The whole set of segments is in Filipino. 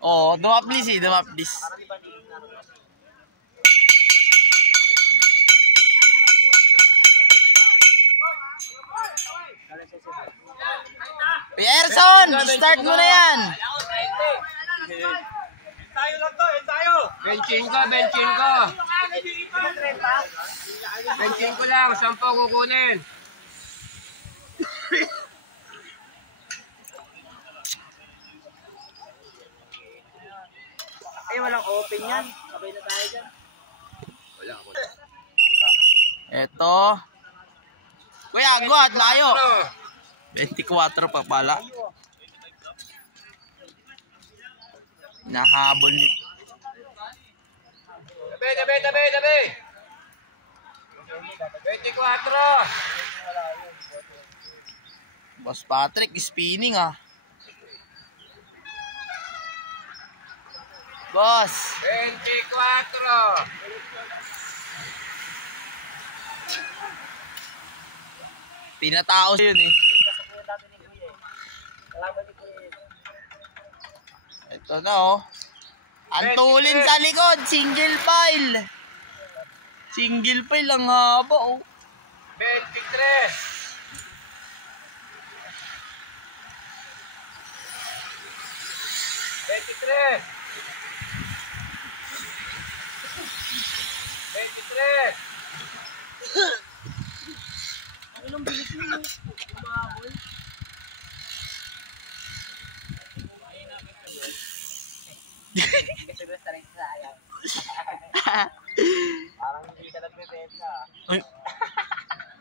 Oh, dumaplis eh, dumaplis. Pierson, start mo na yan. Ensayo lang to, ensayo. Benchin ko. Benchin ko lang, 10 kukunin. Ay, walang open yan. Sabay na tayo dyan. Wala ako. Eto. Kuya, agwat, layo. 24 pa pala. Nahabol ni... Tabi. 24. Boss Patrick, spinning ah. Boss. 24. Pinataos yun eh. Ito na oh. Antulin sa likod, single file. Single file ang haba oh. 23. 23. Anong bilis mo? Umahabol. Parang hindi ka nagbebenta.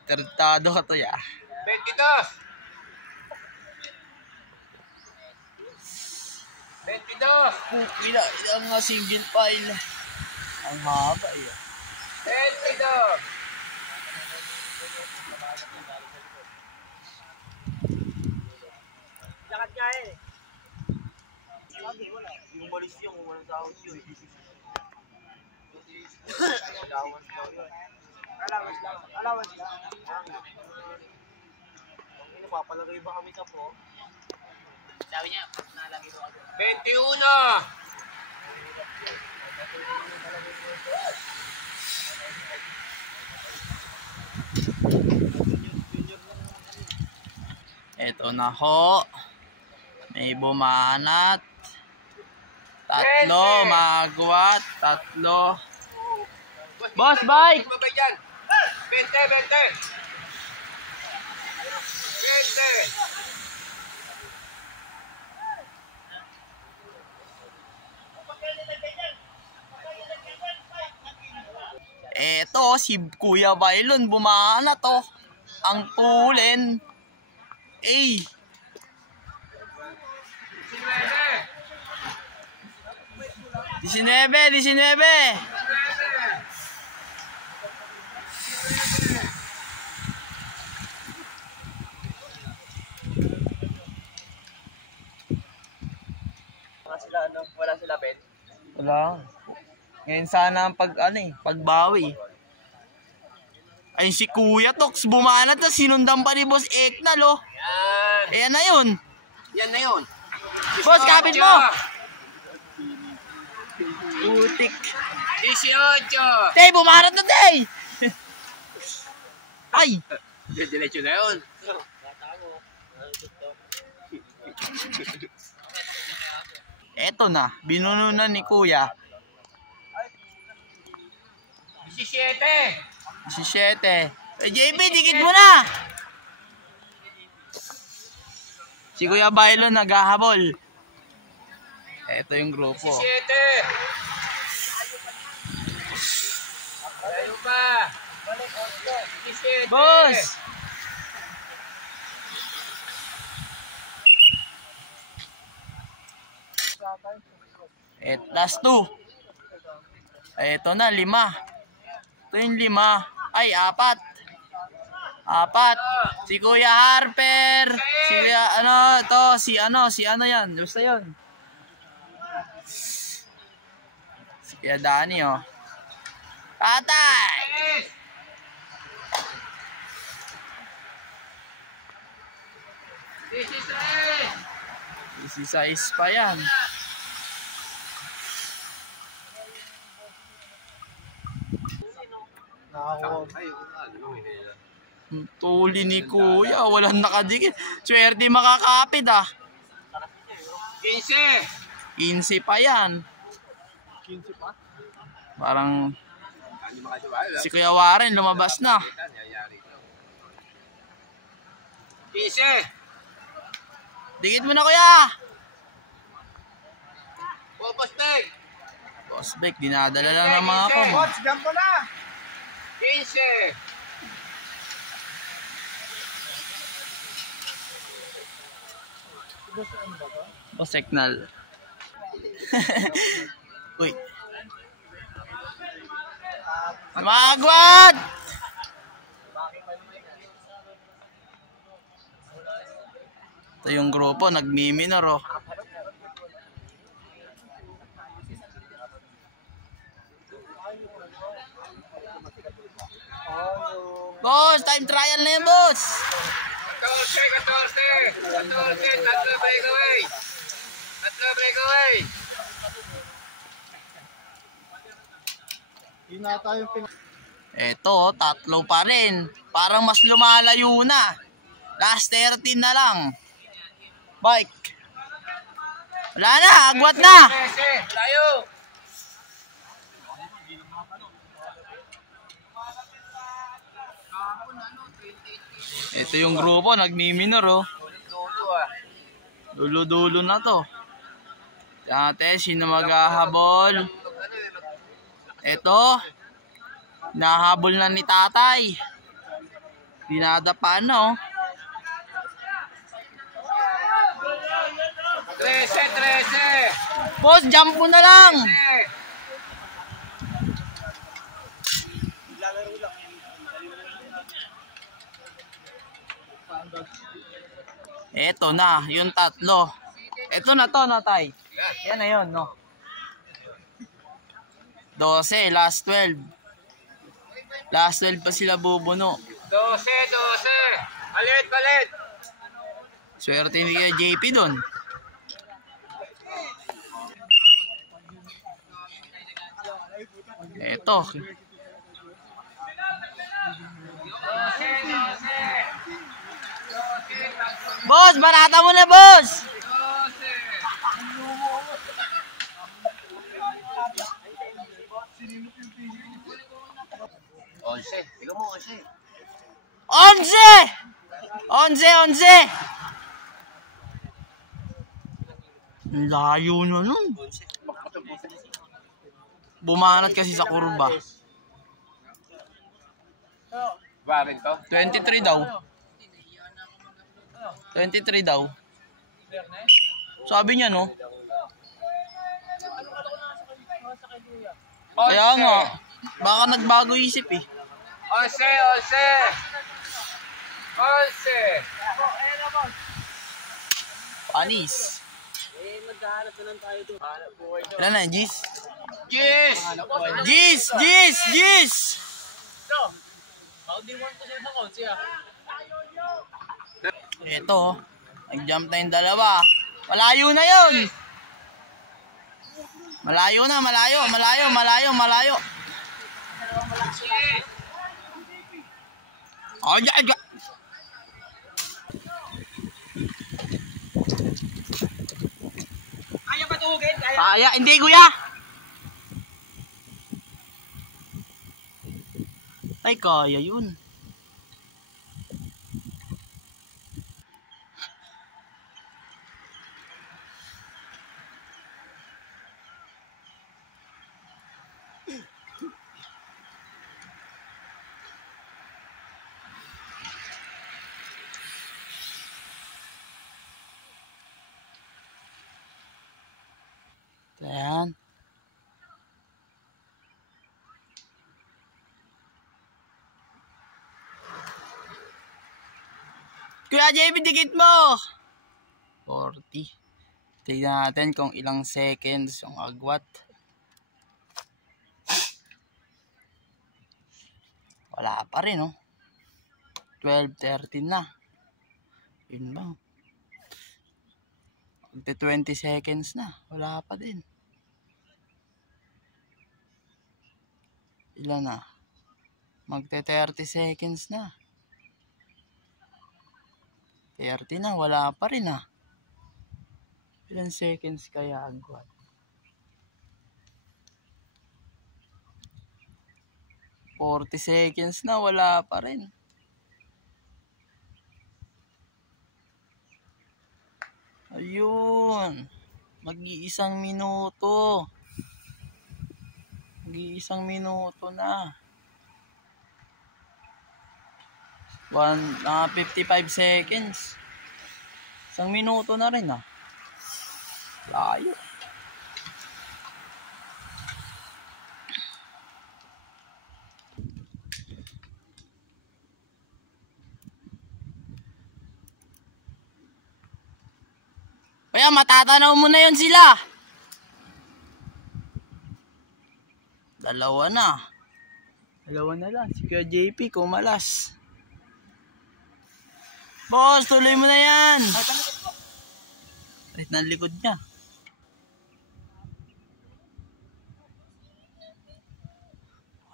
Tartado ka to ya. 22. 22. Ilang single file. Ang haba yan. 22. Lakad nga eh. Sabi, wala. Yung balis yung walang sahod yun. Allowance daw yun. Allowance lang. Kung napapalagay ba kami sa po? Sabi niya, nalagay ko ako. 21. Eto na ho. May bumanat. Tatlo, magwat. Tatlo. Boss, bike! 20. 20. Eto, si Kuya Bailon bumanat oh. Ang tulin. Ay. 19. Wala sila bet. Wala. Ngayon sana ang pagbawi. Ay si Kuya Tox bumanat na sinundan pa ni Boss Eknal oh. Yan. Ayan na yun. Yan na yun. Boss, kapit mo. Putik. 18. Tay, bumanat na tay. Ay. Diretso na yun. Eto na, binununan ni Kuya. 17. 17. JP, dikit mo na. Si Kuya Bailon naghahabol. Eto yung grupo. 17. Ayaw pa. 17. Boss! Last 2. Eto na, 5. Ito yung 5. Ay, 4. 4. Si Kuya Harper. Si si ano yan. Gusto yun. Si Kuya Danny, oh. Patay! 16. 16 pa yan. Ang tuli ni Kuya, walang nakadikit. Swerte makakapit ah. 15. 15 pa yan. 15 pa? Parang si Kuya Warren lumabas na. 15. Dikit mo na Kuya. Poposteg. Bossbeck, dinadala lang ng mga ko. Coach, gampo na! 15. O signal. Uy. Magwad! Ito yung grupo, nagmi-minor oh. Boss, time trial na yun, boss! 14. 14. Tatlo breakaway. Tatlo breakaway. Yun na tayo Eto, tatlo pa rin. Parang mas lumalayo na. Last 13 na lang. Bike. Wala na, agwat na. 13. Layo. Ito yung grupo, nagmi-minor oh. Dulo-dulo na to. Dati, sino maghahabol? Ito. Nahabol na ni tatay. Dinadapa na oh. 13. Boss, jump mo na lang. Eto na, yung tatlo. Eto na to, natay. Yan na yun, no? 12, last 12. Last 12 pa sila bubuno. 12. Palit. Swerte ni kaya JP dun. Eto. Boss, barata mo na, boss! Tignan mo, 11. 11! Ang layo na nun. Bumanat kasi sa kurba. Barin to? 23 daw. 23 daw. Sabi niya, no? Kaya nga. Baka nagbago isip eh. 11. Panis. Ilan na, Gis? Yes! Gis! Ito, nag-jump na yung dalawa. Malayo na yun. Malayo. Aja. Kaya ba tuhugin? Kaya, hindi kuya. Ay, kaya yun. Ayan. Kuya JB, dikit mo! 40. Tignan natin kung ilang seconds yung agwat. Wala pa rin, oh. 12:13 na. Yun lang. 20 seconds na. Wala pa din. Ilan na? Magte 30 seconds na. 30 na, wala pa rin ah. Ilan seconds kaya agwat? 40 seconds na, wala pa rin. Ayun. Mag-iisang minuto. Mag-iisang minuto na. 55 seconds. Isang minuto na rin ah. Layo. Kaya matatanaw mo na yun sila. Dalawa na. Dalawa na lang. Si Kuya JP kumalas. Boss, tuloy mo na yan. Palit ng likod niya.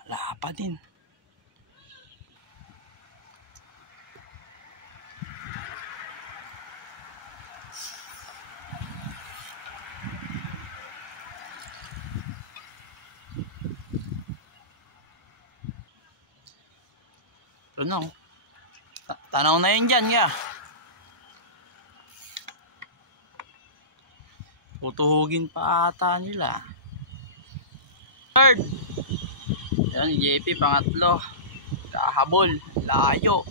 Wala pa din. Ano? Tanaw na yun dyan, ya. Tutuhugin pa ata nila. Third. Yan, JP, pangatlo. Kahabol. Layo.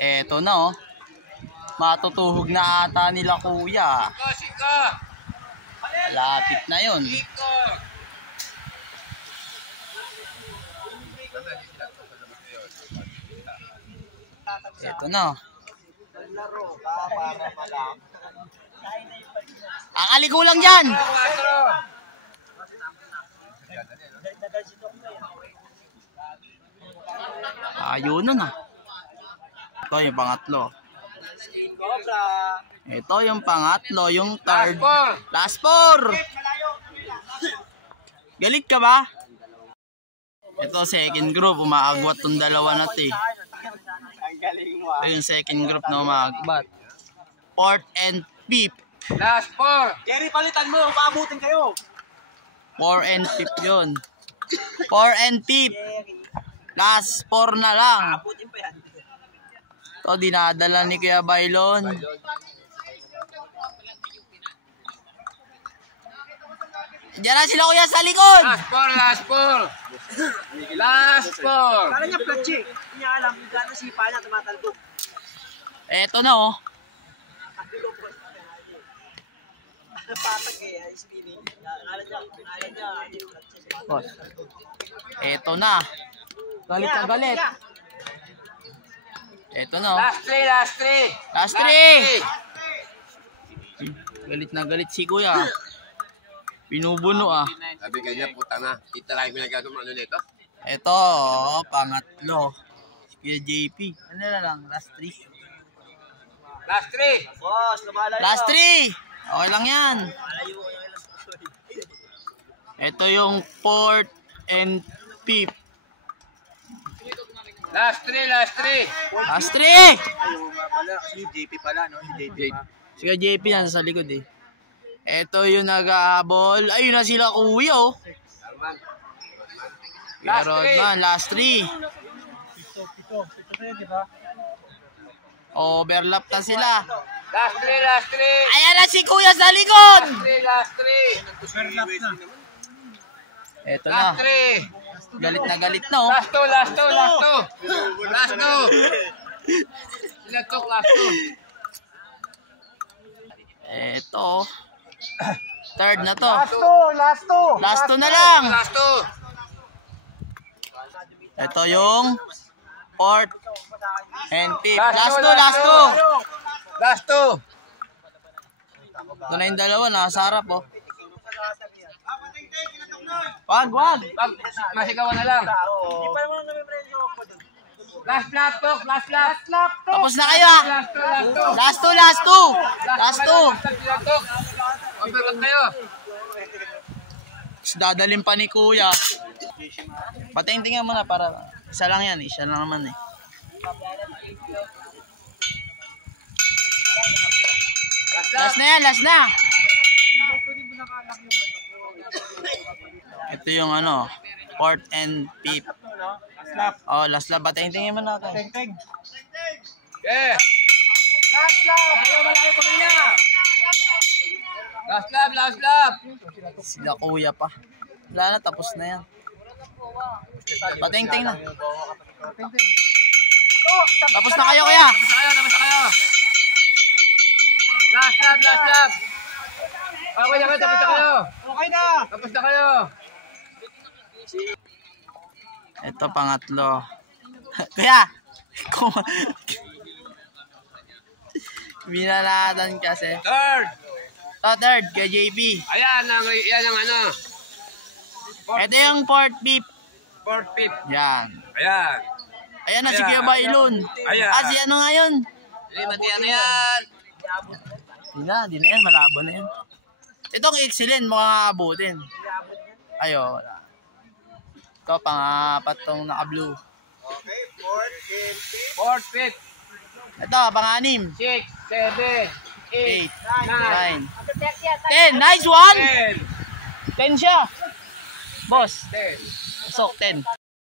Eto na, oh. Matutuhog na ata nila kuya. Lapit na yun. Eto na. Akaligo lang dyan. Ayun na. Ito yung pangatlo. Ito yung pangatlo. Yung third. Last four. Galit ka ba? Ito second group. Umaagwat tong dalawa na ito eh. Ito yung second group na umaagbat. Fourth and fifth. Last 4. Jerry, palitan mo. Paabutin kayo. 4 and 5 yun. 4 and 5. Last 4 na lang. Paabutin pa yan. Ito dinadala ni Kuya Bailon. Diyan na sila kuya sa likod. Last 4. Last 4. Kala niya platsi. Hindi niya alam. Gano'n sipa niya tumatalbog. Eto na oh. Patag eh. Spinning. Kala niya. Boss. Eto na. Galit na galit. Eto na oh. Last 3. Last 3. Last 3. Galit na galit si kuya. Pinubuno ah. Sabi kanya, puta na. Kita lang yung nagagawa ano nito. Eto oh, pangatlo. Si Kuya JP. Ano na lang? Last 3. Last 3. Boss, lumalayo. Last 3. Okay lang yan. Malayo kayo. Ito yung 4th and 5th. Last 3. Last 3. Last 3! Ayaw nga pala. Si JP pala, no? Si JP pa. Si JP nasa sa likod eh. Ito yung nag-aabol. Ayun na sila kuya oh. Last Rodman, last 3. Overlap na sila. Last 3. Last 3. Ayan na si kuya sa likod! Last 3. Ito na. Last 3. Galit na galit na oh. Last 2. Last 2. Last 2. Last 2. Last 2. Last 2. Ito. Third na to. Last 2. Last 2 na lang. Last 2. Ito yung 4th and 5th. Last two, Last 2. Last 2. Ito na yung dalawa. Nasa harap oh. Wag. Pag masigawan na lang. Hindi pa naman nami-prensyo ako doon. Last lap to. Last lap. Tapos na kayo ah. Last 2. Last 2. Overlap kayo. Dadalhin pa ni kuya. Patingtingin mo na para isa lang yan, isa lang naman eh. Last na yan, last na. Ito yung ano, fourth and fifth. Oh, last lap. Patingtingin mo natin. Yeah. Last lap. Last lap, last lap. Sila kuya pa. Wala na, tapos na yan. Patingting na. Tapos na kayo kuya. Tapos na kayo. Last lap, last lap. Okay na kayo, tapos na kayo. Okay na. Tapos na kayo. Ito pangatlo. Kuya! Binalatan kasi. Third. Third, kay JP. Ayan ang ano. Ito yung fourth, fifth. Fourth, fifth. Yan. Ayan. Ayan na si Kuya Bailon. Ayan. Si ano ngayon? Limati ano yan. Di na yan, malabo na yan. Itong excellent, mukhang abutin. Ayo, wala. Ito, pang-apat tong naka-blue. Okay, fourth, fifth. Ito, pang-anim. 6, 7, 8, 8, 9, 10. Nice one! 10. 10 siya. Boss, 10. sok 10.